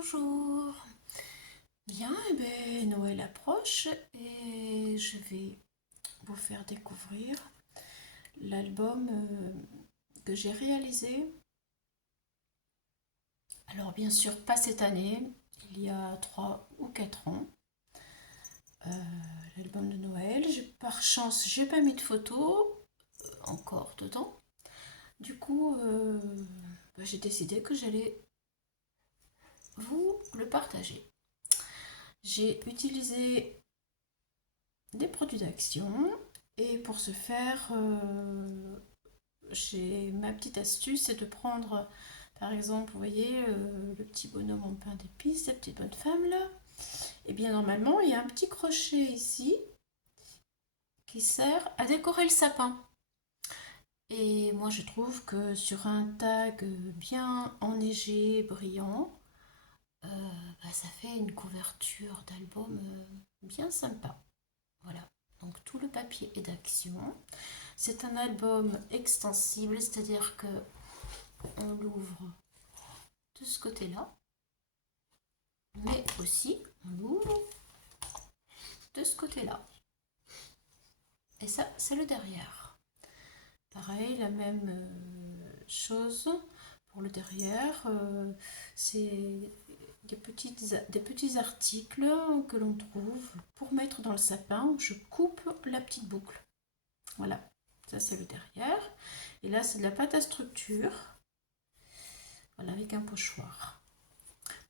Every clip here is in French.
Bonjour. Bien, Noël approche et je vais vous faire découvrir l'album que j'ai réalisé. Alors bien sûr pas cette année, il y a 3 ou 4 ans. Euh, L'album de Noël. Par chance, j'ai pas mis de photos encore dedans. Du coup, j'ai décidé que j'allais vous le partager. J'ai utilisé des produits d'action et pour ce faire, j'ai ma petite astuce, c'est de prendre par exemple, vous voyez le petit bonhomme en pain d'épices, cette petite bonne femme là. Et bien normalement, il y a un petit crochet ici qui sert à décorer le sapin. Et moi je trouve que sur un tag bien enneigé, brillant, ça fait une couverture d'album bien sympa. Voilà, donc tout le papier est d'action. C'est un album extensible, c'est-à-dire que on l'ouvre de ce côté-là, mais aussi on l'ouvre de ce côté-là. Et ça, c'est le derrière. Pareil, la même chose pour le derrière. C'est des petits articles que l'on trouve pour mettre dans le sapin où je coupe la petite boucle. Voilà, ça c'est le derrière. Et là, c'est de la pâte à structure. Voilà, avec un pochoir.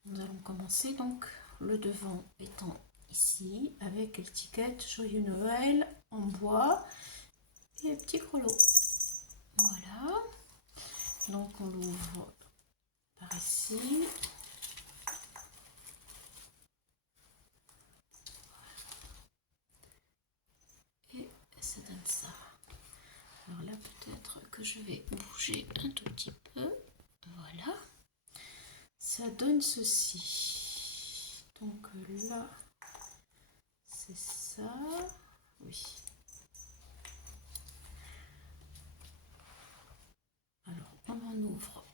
Nous allons commencer donc le devant étant ici avec l'étiquette Joyeux Noël en bois et les petits grelots. Voilà. Donc on l'ouvre par ici. Et ça donne ça. Alors là peut-être que je vais bouger un tout petit peu. Voilà. Ça donne ceci. Donc là, c'est ça. Oui. Alors on en ouvre.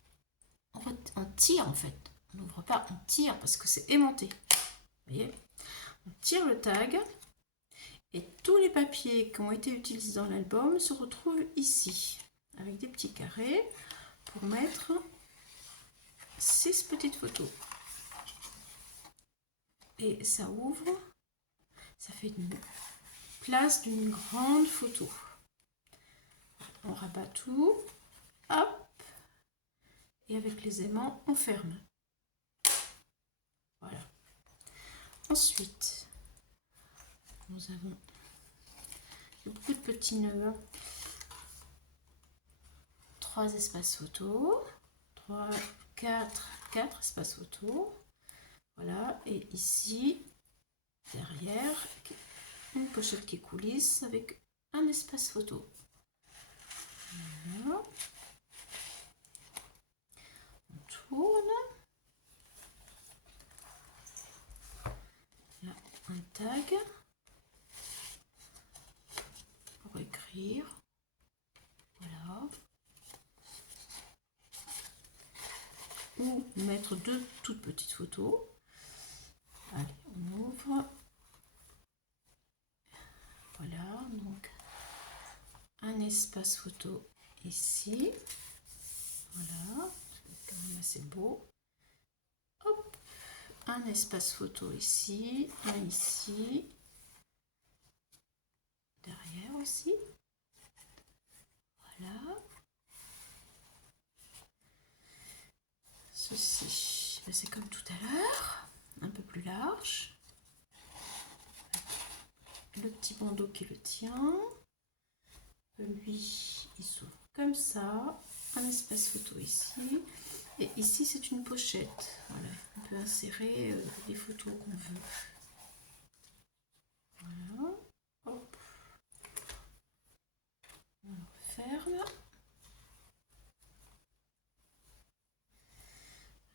On tire en fait. On n'ouvre pas, on tire parce que c'est aimanté. Vous voyez? On tire le tag et tous les papiers qui ont été utilisés dans l'album se retrouvent ici avec des petits carrés pour mettre 6 petites photos. Et ça ouvre, ça fait une place d'une grande photo. On rabat tout, hop, et avec les aimants, on ferme. Voilà. Ensuite, nous avons beaucoup de petits nœuds. 3 espaces photo, 3, 4 espaces photo. Voilà, et ici, derrière, une pochette qui coulisse avec un espace photo. Voilà. On tourne. Là, un tag pour écrire. Voilà. Ou mettre 2 toutes petites photos. Allez, on ouvre. Voilà, donc un espace photo ici. Voilà, c'est quand même assez beau. Hop, un espace photo ici, un ici. Derrière aussi. Voilà. Ceci, c'est comme tout à l'heure, un peu plus large. Le petit bandeau qui le tient. Lui, il s'ouvre comme ça. Un espace photo ici. Et ici, c'est une pochette. Voilà, on peut insérer les photos qu'on veut. Voilà. Hop. On ferme.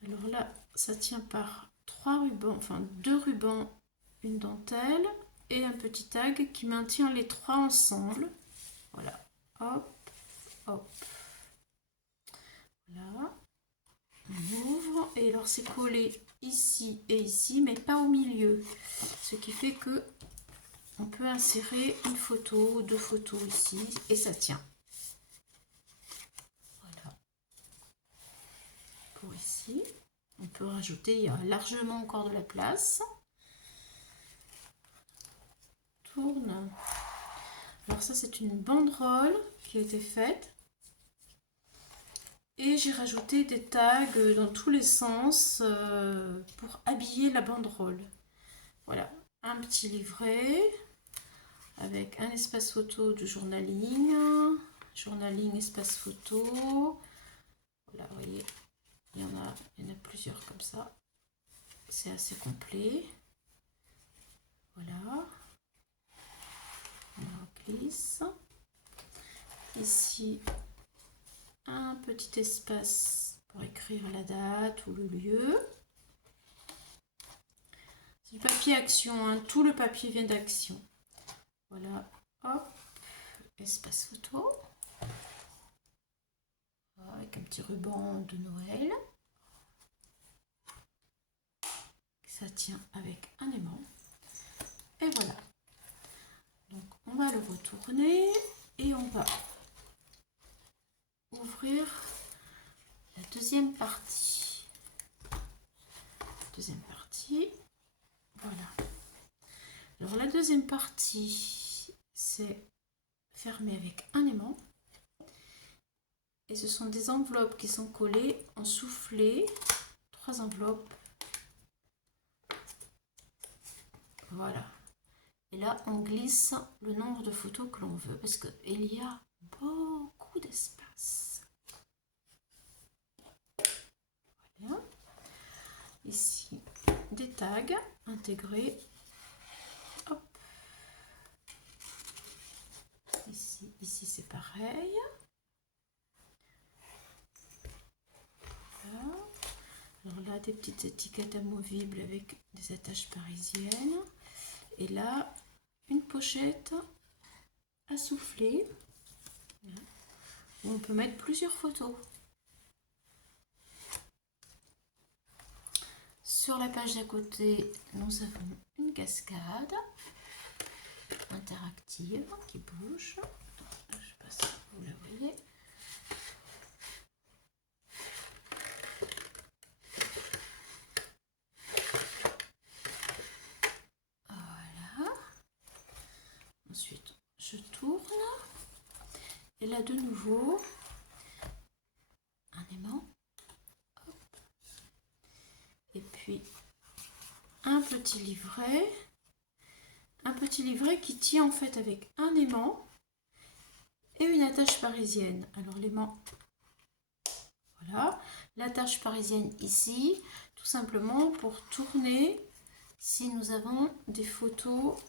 Alors là, ça tient par 3 rubans, enfin 2 rubans, une dentelle et un petit tag qui maintient les 3 ensemble. Voilà. Hop, hop. Là. On ouvre et alors c'est collé ici et ici, mais pas au milieu. Ce qui fait que on peut insérer une photo ou 2 photos ici et ça tient. Voilà. Pour ici, on peut rajouter, il y a largement encore de la place. Tourne. Alors ça c'est une banderole qui a été faite. Et j'ai rajouté des tags dans tous les sens pour habiller la banderole. Voilà, un petit livret avec un espace photo de journaling, espace photo. Voilà, vous voyez, il y en a plusieurs comme ça. C'est assez complet. Voilà. On glisse. Ici, un petit espace pour écrire la date ou le lieu. C'est du papier Action, hein. Tout le papier vient d'Action. Voilà, hop, espace photo. Avec un petit ruban de Noël. Ça tient avec un aimant. Et voilà. Donc on va le retourner et on va ouvrir la deuxième partie. Deuxième partie, voilà. Alors la deuxième partie, c'est fermé avec un aimant. Et ce sont des enveloppes qui sont collées en soufflé. 3 enveloppes. Voilà. Et là, on glisse le nombre de photos que l'on veut parce qu'il y a beaucoup d'espace. Voilà. Ici, des tags intégrés. Hop. Ici c'est pareil. Voilà. Alors là, des petites étiquettes amovibles avec des attaches parisiennes. Et là, une pochette à souffler. Voilà. Où on peut mettre plusieurs photos. Sur la page d'à côté, nous avons une cascade interactive qui bouge. Je ne sais pas si vous la voyez. Voilà. Ensuite, je tourne. Et là, de nouveau, un aimant. Hop. Et puis, un petit livret. Un petit livret qui tient en fait avec un aimant et une attache parisienne. Alors l'aimant, voilà, l'attache parisienne ici, tout simplement pour tourner si nous avons des photos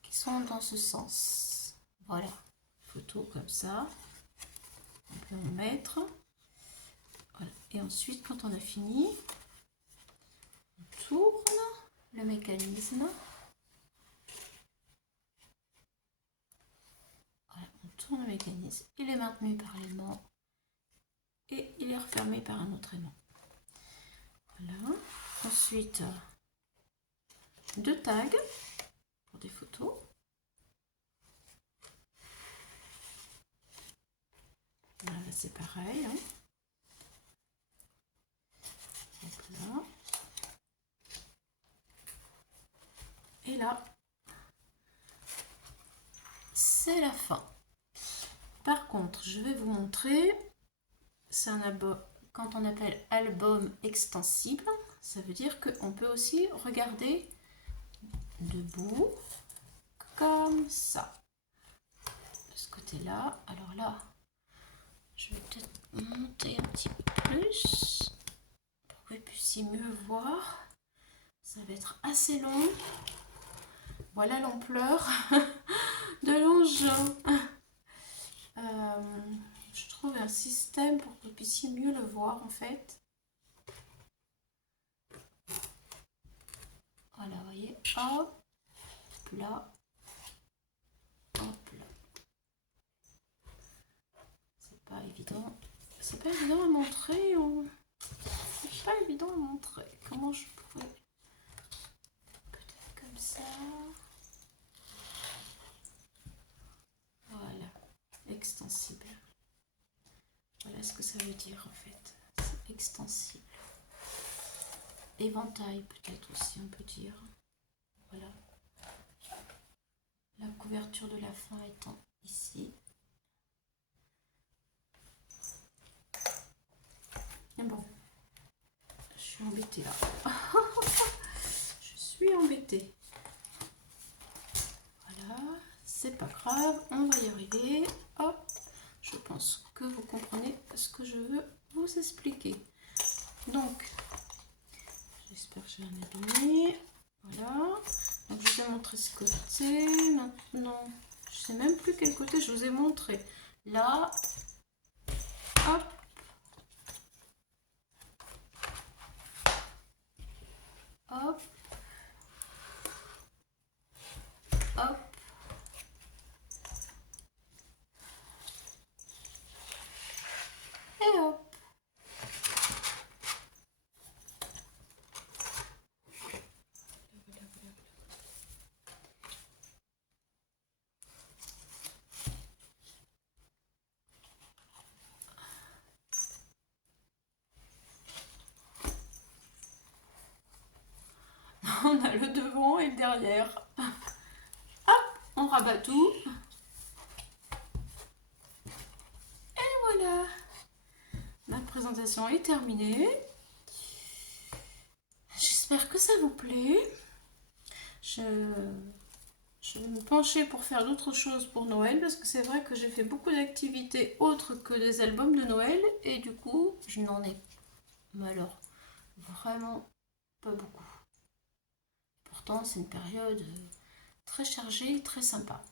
qui sont dans ce sens. Voilà, photos comme ça, on peut en mettre. Voilà. Et ensuite, quand on a fini, on tourne le mécanisme. Le mécanisme, il est maintenu par l'aimant et il est refermé par un autre aimant. Voilà. Ensuite, 2 tags pour des photos. Là, c'est pareil. Hein. Donc là. Et là, c'est la fin. Par contre, je vais vous montrer, c'est un album, quand on appelle album extensible, ça veut dire qu'on peut aussi regarder debout, comme ça. De ce côté-là, alors là, je vais peut-être monter un petit peu plus, pour que vous puissiez mieux voir. Ça va être assez long. Voilà l'ampleur de l'engin. Je trouve un système pour que vous puissiez mieux le voir en fait. Voilà, vous voyez, hop là, hop là. C'est pas évident à montrer. pas évident à montrer. Comment je pourrais... Peut-être comme ça. Voilà, extensible. Voilà ce que ça veut dire en fait. C'est extensible. Éventail peut-être aussi on peut dire. Voilà. La couverture de la fin étant ici. Et bon, je suis embêtée là. Je suis embêtée. Voilà, c'est pas grave, on va y arriver. Hop, je pense que vous comprenez ce que je veux vous expliquer. Donc, j'espère que j'ai un abîmé. Voilà. Donc, je vous ai montré ce côté. Maintenant, je sais même plus quel côté je vous ai montré. Là, hop. Hop. Hop. Et hop. On a le devant et le derrière. Hop, on rabat tout. Et voilà. Ma présentation est terminée. J'espère que ça vous plaît. Je vais me pencher pour faire d'autres choses pour Noël parce que c'est vrai que j'ai fait beaucoup d'activités autres que des albums de Noël et du coup je n'en ai alors vraiment pas beaucoup. Pourtant c'est une période très chargée, très sympa.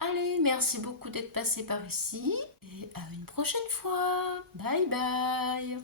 Allez, merci beaucoup d'être passé par ici et à une prochaine fois. Bye bye.